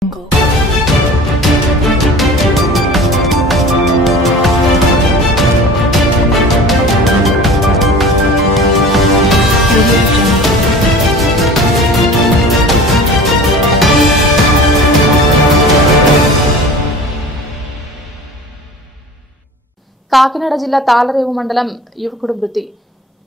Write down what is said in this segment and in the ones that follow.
కాకినాడ జిల్లా తాళరేవు మండలం యువకుడు మృతి.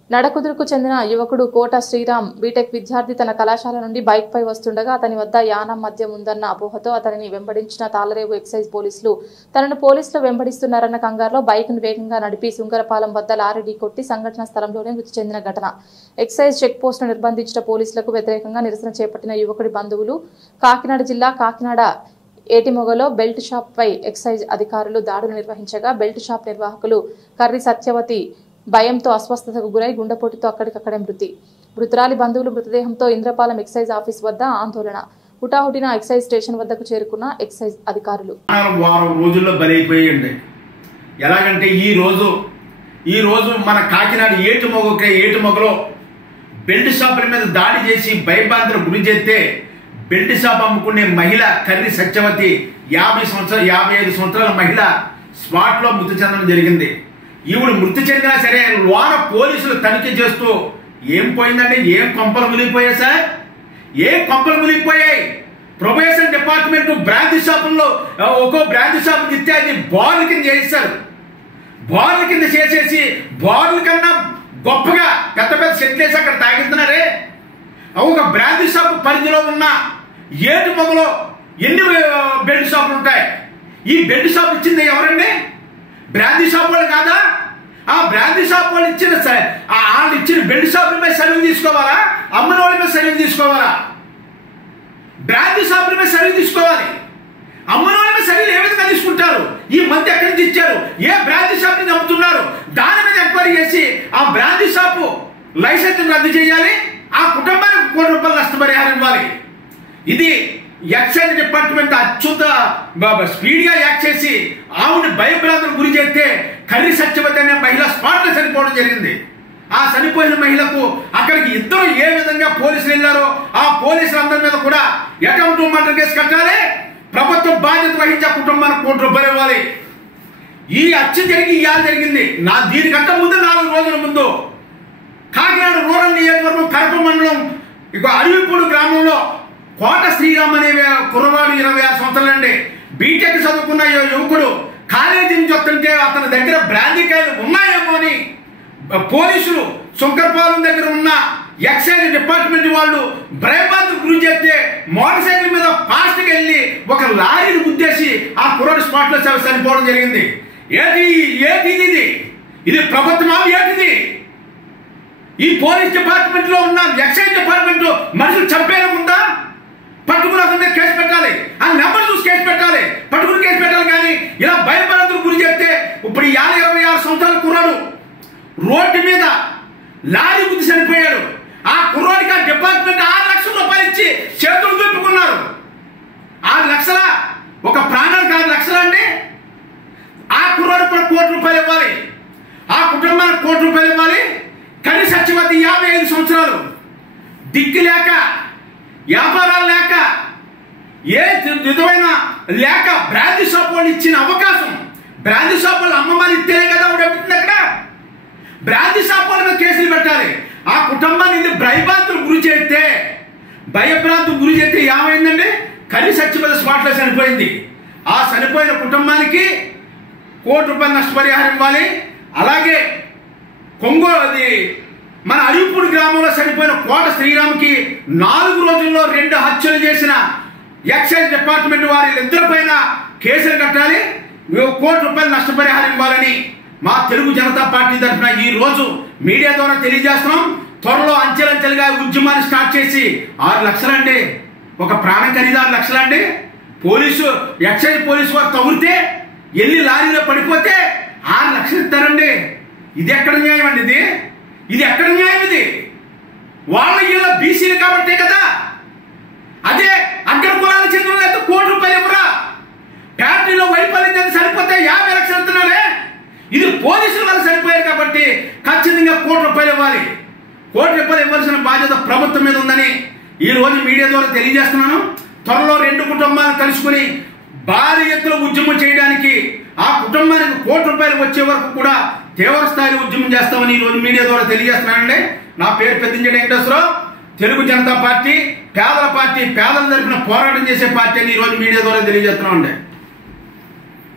నడకుదురుకు చెందిన యువకుడు కోట శ్రీరామ్ బీటెక్ విద్యార్థి తన కళాశాల నుండి బైక్ పై వస్తుండగా అతని వద్ద యానం మద్యం ఉందన్న అపోహతో అతనిని వెంబడించిన తాళరేవు ఎక్సైజ్ పోలీసులు తనను పోలీసులు వెంబడిస్తున్నారన్న కంగారులో బైక్ ను వేగంగా నడిపి సుంకరపాలెం వద్ద లారీ ఢీకొట్టి సంఘటన స్థలంలోనే మృతి చెందిన ఘటన. ఎక్సైజ్ చెక్ పోస్టును నిర్బంధించిన పోలీసులకు వ్యతిరేకంగా నిరసన చేపట్టిన యువకుడి బంధువులు కాకినాడ జిల్లా కాకినాడ ఏటిమొగలో బెల్ట్ షాప్ పై ఎక్సైజ్ అధికారులు దాడులు నిర్వహించగా బెల్ట్ షాప్ నిర్వాహకులు కర్రి సత్యవతి భయంతో అస్వస్థతకు గురై గుండెపోటుతో అక్కడికక్కడే మృతి. మృతురాలి బంధువులు మృతదేహంతో ఇంద్రపాలెం ఎక్సైజ్ ఆఫీస్ వద్ద ఆందోళన. హుటాహుటిన ఎక్సైజ్ స్టేషన్ వద్దకు చేరుకున్న ఎక్సైజ్ అధికారులు వారం రోజుల్లో బలైపోయింది. ఎలాగంటే ఈ రోజు మన కాకినాడ ఏటిమొగలో బెల్ట్ షాపుల మీద దాడి చేసి భయభ్రాంతులకు గురి చేస్తే బెల్ట్ షాప్ అమ్ముకునే మహిళ కర్రి సత్యవతి 55 సంవత్సరాల మహిళ స్పాట్ లో మృతి చెందడం జరిగింది. ఈవిడ మృతి చెందినా సరే లోన పోలీసులు తనిఖీ చేస్తూ ఏం పోయిందంటే ఏం కొంపలు మునిగిపోయాయి సార్, ఏం కొంపలు మునిగిపోయాయి. ప్రొబేషన్ డిపార్ట్మెంట్ బ్రాంచ్ షాపుల్లో ఒక్కో బ్రాంచ్ షాప్ ఇస్తే అది బార్ల కింద చేస్తారు. బార్ల కింద చేసేసి బార్ల కన్నా గొప్పగా పెద్ద పెద్ద సెట్లు వేసి అక్కడ తాగిస్తున్నారే. ఒక బ్రాంచ్ షాప్ పరిధిలో ఉన్న ఏటిమొగలో ఎన్ని బెల్ట్ షాపులు ఉంటాయి? ఈ బెల్ట్ షాప్ ఇచ్చింది ఎవరండి? బ్రాంచ్ షాప్ వాళ్ళు కాదా? ఆ బ్రాంచ్ షాప్ వాళ్ళు ఇచ్చిన బెల్ట్ షాపుల మీద సర్వీస్ తీసుకోవాలా? అమ్మిన వాళ్ళ మీద సర్వీస్ తీసుకోవాలా? బ్రాంచ్ షాపుల మీద సర్వీస్ తీసుకోవాలి. అమ్మిన వాళ్ళ మీద సర్వీస్ ఏ విధంగా తీసుకుంటారు? ఈ మంది ఎక్కడి నుంచి ఇచ్చారు? ఏ బ్రాంచ్ షాప్ నుంచి అమ్ముతున్నారు? దాని మీద ఎంక్వైరీ చేసి ఆ బ్రాంచ్ షాపు లైసెన్స్ రద్దు చేయాలి. ఆ కుటుంబానికి ₹1 కోటి నష్టపరిహారం ఇవ్వాలి. ఇది ఎక్సైజ్ డిపార్ట్మెంట్ అత్యుత స్పీడ్ గా యాక్ట్ చేసి ఆవిడ భయభ్రాంతులకు గురి చేస్తే కర్రి సత్యవతి అనే మహిళ స్పాట్ లో చనిపోవడం జరిగింది. ఆ చనిపోయిన మహిళకు అక్కడికి ఇద్దరు ఏ విధంగా పోలీసులు వెళ్ళారో ఆ పోలీసులందరి మీద కూడా అకౌంట్ మర్డర్ కేసు కట్టాలి. ప్రభుత్వం బాధ్యత వహించి ఆ కుటుంబానికి ₹1 కోటి ఇవ్వాలి. ఈ హత్య జరిగింది. దీనికంటే ముందు 4 రోజుల ముందు కాకినాడ రూరల్ నియోజకవర్గం కడప మండలం అడవిపూడి గ్రామంలో కోట శ్రీరామ్ అనే కుర్రవాడు 26 సంవత్సరాలండి. బీటెక్ చదువుకున్న యువకుడు కాలేజీ నుంచి వస్తుంటే అతని దగ్గర బ్రాందీకాయలు ఉన్నాయేమో అని పోలీసులు శంకరపాలెం దగ్గర ఉన్న ఎక్సైజ్ డిపార్ట్మెంట్ వాళ్ళు భయభ్రాంతులకు గురి చేస్తే మోటార్ సైకిల్ మీద ఫాస్ట్గా వెళ్ళి ఒక లారీని గుద్దేసి ఆ కుర్రాడు స్పాట్ లో చనిపోవడం జరిగింది. ఇది ప్రభుత్వమా? ఏంటిది? ఈ పోలీస్ డిపార్ట్మెంట్ లో ఉన్న ఎక్సైజ్ డిపార్ట్మెంట్ మనుషులు చంపేయకుండా పట్టుకుని అతని కేసు పెట్టాలి. ఆ నెంబర్ చూసి కేసు పెట్టాలి, పట్టుకుని కేసు పెట్టాలి. కానీ ఇలా భయభ్రాంతులకు గురి చేస్తే ఇప్పుడు 26 సంవత్సరాల కుర్రాడు రోడ్డు మీద లారీ గుద్ది చనిపోయాడు. ఆ కుర్రాడికి ఆ డిపార్ట్మెంట్ 6 లక్షల రూపాయలు ఇచ్చి చేతులు దులుపుకున్నారు. 6 లక్షల ఒక ప్రాణానికి 6 లక్షలు అండి. ఆ కుర్రాడు కూడా ₹1 కోటి ఇవ్వాలి. ఆ కుటుంబానికి ₹1 కోటి ఇవ్వాలి. కర్రి సత్యవతి 55 సంవత్సరాలు దిక్కు లేక, వ్యాపారాలు లేక, ఏ విధమైన లేక బ్రాంచ్ షాప్ వాళ్ళు ఇచ్చిన అవకాశం, బ్రాంచ్ షాప్ వాళ్ళు అమ్మమ్మని ఇస్తేనే కదా అమ్ముతుంది. అక్కడ బ్రాంచ్ షాప్ వాళ్ళ మీద కేసులు పెట్టాలి. ఆ కుటుంబాన్ని భయభ్రాంతులకు గురి చేస్తే ఏమైందండి? కర్రి సత్యవతి స్పాట్ లో చనిపోయింది. ఆ చనిపోయిన కుటుంబానికి ₹1 కోటి నష్టపరిహారం ఇవ్వాలి. అలాగే మన అడవిపూడి గ్రామంలో చనిపోయిన కోట శ్రీరామ్కి 4 రోజుల్లో 2 హత్యలు చేసిన ఎక్సైజ్ డిపార్ట్మెంట్ వారిద్దరిపైన కేసులు కట్టాలి. ₹1 కోటి నష్టపరిహారం ఇవ్వాలని మా తెలుగు జనతా పార్టీ తరఫున ఈ రోజు మీడియా ద్వారా తెలియజేస్తున్నాం. త్వరలో అంచెలంచెలుగా ఉద్యమాన్ని స్టార్ట్ చేసి 6 లక్షలండి. ఒక ప్రాణం ఖరీదు 6 లక్షలండి. ఎక్సైజ్ పోలీసు వారు తగులితే వెళ్ళి లారీలో పడిపోతే 6 లక్షలు ఇస్తారండి. ఇది ఎక్కడ న్యాయం అండి? ఇది ఎక్కడ న్యాయం? ఇది వాళ్ళ ఇళ్ళ బీసీలు కాబట్టే కదా. అదే అగ్ర కులాలకు చెందిన ₹1 కోటి ఇవ్వరా? ఫ్యాక్టరీలో వైఫల్యం చెంది సరిపోతే 50 లక్షలు ఇస్తున్నారే. ఇది పోలీసుల వల్ల సరిపోయారు కాబట్టి ఖచ్చితంగా ₹1 కోటి ఇవ్వాలి. ₹1 కోటి ఇవ్వాల్సిన బాధ్యత ప్రభుత్వం మీద ఉందని ఈ రోజు మీడియా ద్వారా తెలియజేస్తున్నాను. త్వరలో 2 కుటుంబాలను కలుసుకుని భారీ ఎత్తున ఉద్యమం చేయడానికి, ఆ కుటుంబానికి ₹1,00,00,000 వచ్చే వరకు కూడా తీవ్ర స్థాయిలో ఉద్యమం చేస్తామని ఈరోజు మీడియా ద్వారా తెలియజేస్తున్నానండి. నా పేరు పెద్దింజేటి వెంకటేశ్వరరావు. తెలుగు జనతా పార్టీ పేదల తరఫున పోరాటం చేసే పార్టీ అని ఈరోజు మీడియా ద్వారా తెలియజేస్తున్నామండి.